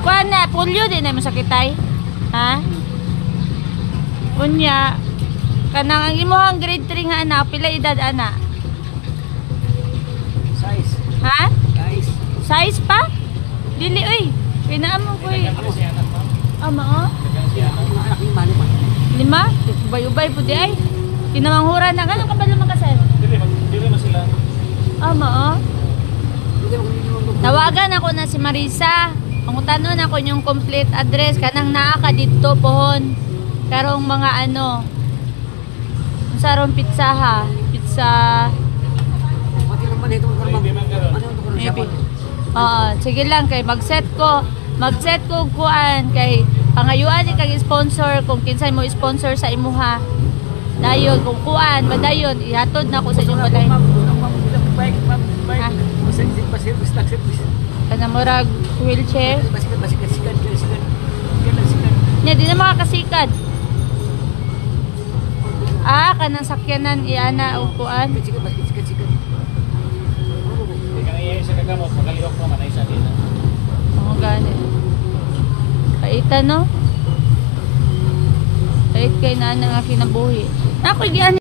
Kuan na, polio din na masakitay. Ha? Unya, kanang ang imuhang grade 3 nga anak, pila edad anak? Size. Ha? Size. Size pa? Dili oy. Pinaamo ko eh. Ama oh. Anak lima. 5? Ubay-ubay po di ay. Kinamanghura na. Gano'ng kabalo makasal? Dili man sila. Ama oh. Tawagan ako na si Marisa. Pangutanon ako yung complete address. Kanang naa ka dito pohon. Karong mga ano. Sarong pizza ha. Pizza. Pati naman ito karon. Ano ito karon siya? Oo, sige lang kay mag-set ko kuan kay pangayuan ni kag sponsor kung kinsay mo sponsor sa imuha. Dayon kung kuan madayon ihatod na ko sa inyong balay. Kana murag wheelchair. Nya di na makakasikad. Ah, kanang sakyanan iana og kuan. Sa kagamot, magalihok naman ay isa din. Oo, gani. Kaita, no? Kait kay na nga kinabuhi. Ako,